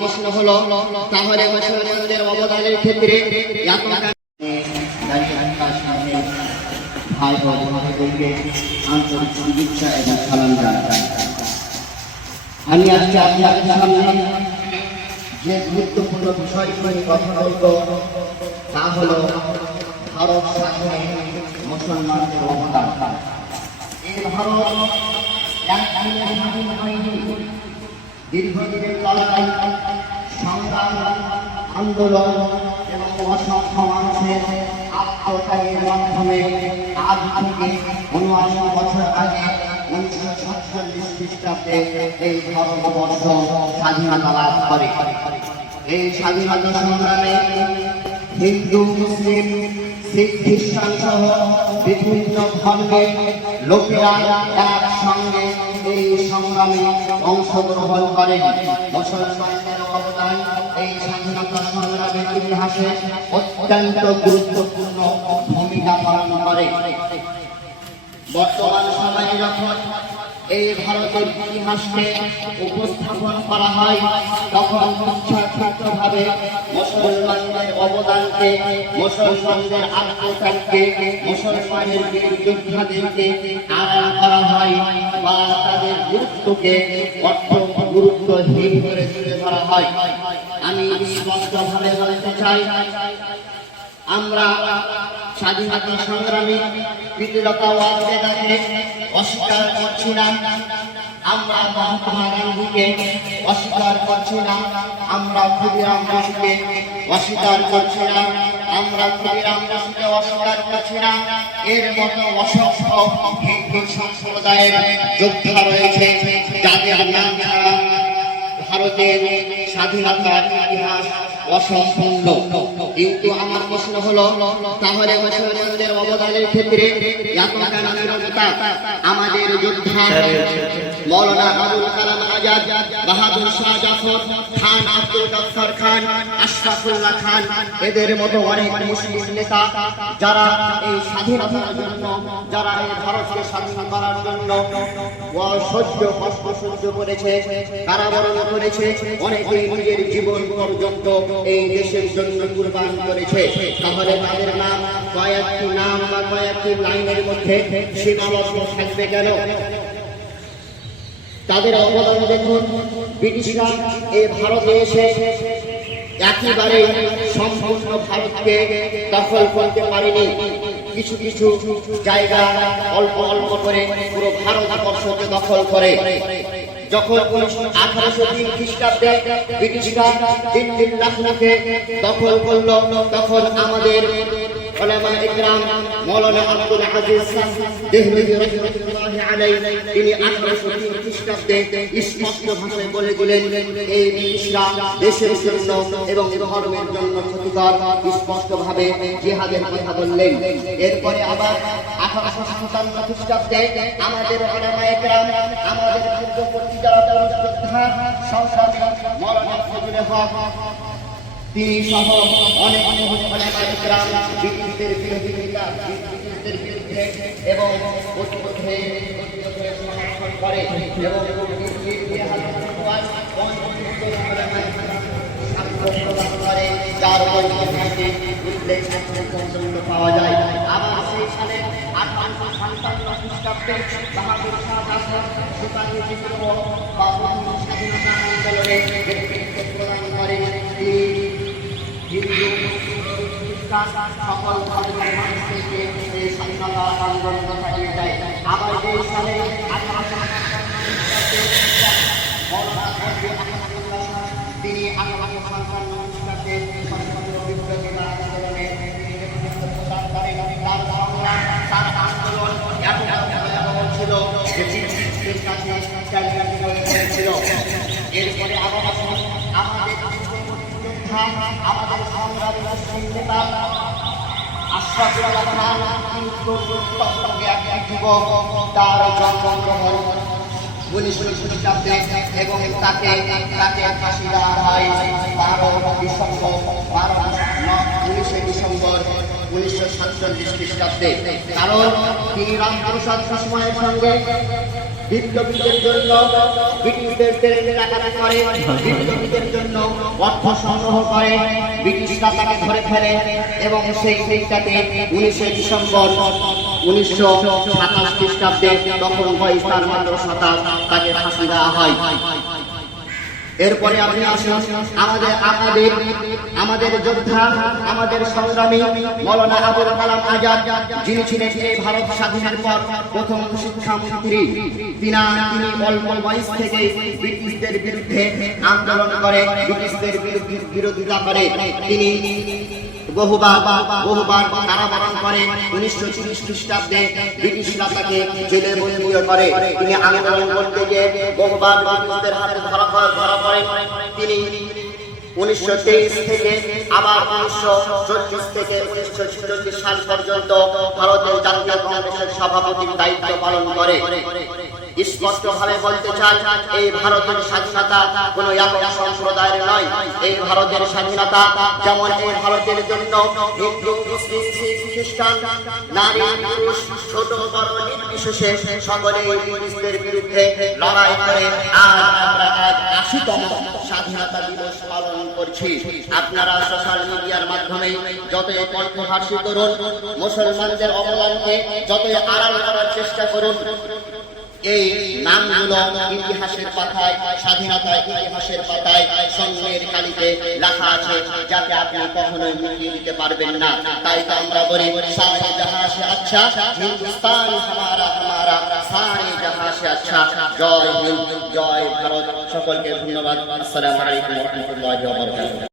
প্রশ্ন হলো, তাহলে মুসলমানদের অবদানের ক্ষেত্রে ভাই ও বোনদেরকে আন্তরিক শুভেচ্ছা এবং সালাম জানাই। আমি আজকে আপনাদের সামনে যে গুরুত্বপূর্ণ বিষয়টি নিয়ে কথা বলবো তা হলো ভারত শাসনে মুসলমানদের অবদান। এই ভারত একদিনে স্বাধীন হয়নি, দীর্ঘদিনের লড়াই, সংগ্রাম, আন্দোলন এবং অসংখ্য মানুষের আত্মত্যাগের মাধ্যমে আজ থেকে ৭৯ বছর আগে ১৯৪৭ খ্রিস্টাব্দে এই ভারতবর্ষ স্বাধীনতা লাভ করে। এই স্বাধীনতা সংগ্রামে হিন্দু, মুসলিম, শিখ, খ্রিস্টান সহ বিভিন্ন ধর্মের লোকেরা একসঙ্গে এই সংগ্রামে অংশগ্রহণ করে। মুসলমানদের অবদান এই স্বাধীনতা সংগ্রামের ইতিহাসে অত্যন্ত গুরুত্বপূর্ণ ভূমিকা পালন করে। বর্তমান সময়ে যখন এই ভারতের ইতিহাসকে উপস্থাপন করা হয় তখন ইচ্ছাকৃতভাবে মুসলমানদের অবদানকে, মুসলমানদের আত্মত্যাগকে, মুসলমানের বীর যোদ্ধাদেরকে আড়াল করা হয় বা তাদের গুরুত্বকে গুরুত্বহীন করে তুলে ধরা হয়। আমি স্পষ্টভাবে বলতে চাই, আমরা স্বাধীনতা সংগ্রামী বিপ্লবতা ওয়াজদাকে অস্বীকার করছি না, আমরা মহাত্মা গান্ধীকে অস্বীকার করছি না, আমরা ক্ষুদিরাম বসুকে অস্বীকার করছি না, আমরা ক্ষুদিরাম বসুকে অস্বীকার করছি না। এর মতো অসংখ্য হিন্দু সম্প্রদায়ের যোদ্ধা রয়েছে যাদের নাম ছাড়া ভারতের স্বাধীনতার ইতিহাস অসম্পূর্ণ। কিন্তু আমার প্রশ্ন হলো, তাহলে মুসলমানদের অবদানের ক্ষেত্রে এতটা নিরবতা আমাদের যোদ্ধা মৌলানা আবুল কালাম আজাদ, বাহাদুর শাহ জাফর খান, আব্দুল গফফার খান, আশরাফুল্লাহ খান, এদের মতো অনেক মুসলিম নেতা যারা এই স্বাধীনতার জন্য, যারা এই ভারতকে স্বাধীন করার জন্য অসহ্য কষ্ট সহ্য করেছে, কারাবরণ করেছে, অনেকে নিজের জীবন পর্যন্ত এই দেশের জন্য কুরবান করেছে। তাহলে তাদের নাম কয়েকটি নাম বা কয়েকটি লাইনের মধ্যে সীমাবদ্ধ থাকবে কেন? তাদের অবদান দেখুন। ব্রিটিশরা এই ভারতে এসে একেবারে সম্পূর্ণ ভারতকে দখল করতে পারেনি, কিছু কিছু জায়গা অল্প অল্প করে পুরো ভারতবর্ষকে দখল করে। যখন 1803 খ্রিস্টাব্দে ব্রিটিশরা দিল্লির লখনউকে দখল করল, তখন আমাদের উলামায়ে ইকরাম মাওলানা আব্দুল আজিজ দেহলভী রাহমাতুল্লাহি আলাইহি তিনি 1803 খ্রিস্টাব্দে স্পষ্ট ভাষায় বলে দিলেন এই ব্রিটিশরা দেশের জন্য এবং ধর্মের জন্য ক্ষতিকর, স্পষ্টভাবে জিহাদের কথা বললেন। এরপরে আবার 1857 খ্রিস্টাব্দে আমাদের উলামায়ে ইকরাম, আমাদের পূর্ববর্তী যারা যোদ্ধা সংগ্রামী মাওলানা ফজলে হক তিনি সহ অনেক উলামায়ে ইকরাম ব্রিটিশদের বিরোধিতা, ব্রিটিশদের বিরুদ্ধে এবং প্রতিরোধে সমর্থন করে এবং যার উল্লেখ পাওয়া যায়। আবার সেই সালে 1857 খ্রিস্টাব্দে বাহাদুর শাহ জাফর সিপাহী বিদ্রোহ বা স্বাধীনতা আন্দোলনে নেতৃত্ব প্রদান করেন। হিন্দু, খ্রিস্টান সকল ধর্মের মানুষকে এই স্বাধীনতা আন্দোলন চালিয়ে যায়। আবার এই সালে 1857 তিনি 1857 খ্রিস্টাব্দে স্বাধীনতা বিপ্লবী আন্দোলনে নেতৃত্ব প্রদান করেন। তার সংগ্রাম, তার আন্দোলন এত ভয়াবহ ছিল যে ব্রিটিশদের কাছে ছিল। এরপরে আবার আমাদের সংগ্রামী মুসলিম নেতা আশরাফুল্লাহ খান এক যুবক, তার জন্মগ্রহণ 19 খ্রিস্টাব্দে এবং তাকে ফাঁসি দেওয়া হয় 19 ডিসেম্বর 1947 খ্রিস্টাব্দে। কারণ তিনি রামপ্রসাদ সুষমায়ের সঙ্গে বিপ্লবীদের জন্য ব্রিটিশদের টাকা করে বিপ্লবীদের জন্য অর্থ সংগ্রহ করে ব্রিটিশরা তাকে ধরে ফেলে এবং সেই দিনটাতে 19 ডিসেম্বর 1927 খ্রিস্টাব্দে তখন বয়স তার মাত্র 27 তাকে ফাঁসি দেওয়া হয়। এরপরে আপনি আসুন আমাদের যোদ্ধা, আমাদের সংগ্রামী মৌলানা আবুল কালাম আজাদ, যিনি ছিলেন এই ভারত স্বাধীনের পর প্রথম শিক্ষামন্ত্রী। তিনি অল্প বয়স থেকে ব্রিটিশদের বিরুদ্ধে আন্দোলন করে, ব্রিটিশদের বিরোধিতা করে। তিনি বহুবার কারাবরণ করে। 1930 খ্রিস্টাব্দে ব্রিটিশরা তাকে জেলে বন্দী করে। তিনি আন্দোলন করতে গিয়ে বহুবার ব্রিটিশদের হাতে ধরা পড়েন। তিনি 1923 থেকে আবার 1934 থেকে 1946 সাল পর্যন্ত ভারতের জাতীয় কংগ্রেসের সভাপতির দায়িত্ব পালন করে। স্পষ্টভাবে বলতে চাই, এই ভারতের স্বাধীনতা কোনো একক সম্প্রদায়ের নয়। এই ভারতের স্বাধীনতা যেমন এই ভারতের জন্য হিন্দু, মুসলিম, শিখ, খ্রিস্টান, নারী, পুরুষ, ছোট বড় নির্বিশেষে সকলে ব্রিটিশদের বিরুদ্ধে লড়াই করে আজ আমরা 80তম স্বাধীনতা দিবস পালন করছি। আপনারা সোশ্যাল মিডিয়ার মাধ্যমে যতই কণ্ঠহাসি করুন, মুসলমানদের অবদানকে যতই আড়াল করার চেষ্টা করুন, এই নামগুলো ইতিহাসের পাতায়, স্বাধীনতার ইতিহাসের পাতায় সঙ্গের কালিতে লেখা আছে, যাকে আপনি কখনোই মুছিয়ে দিতে পারবেন না। তাই তো আমরা বলি, সারে জাহাঁ সে আচ্ছা হিন্দুস্তান হামারা হামারা, সারে জাহাঁ সে আচ্ছা। জয় হিন্দ, জয় ভারত। সকলকে ধন্যবাদ। আসসালামু আলাইকুম ওয়া রাহমাতুল্লাহি ওয়া বারাকাতুহু।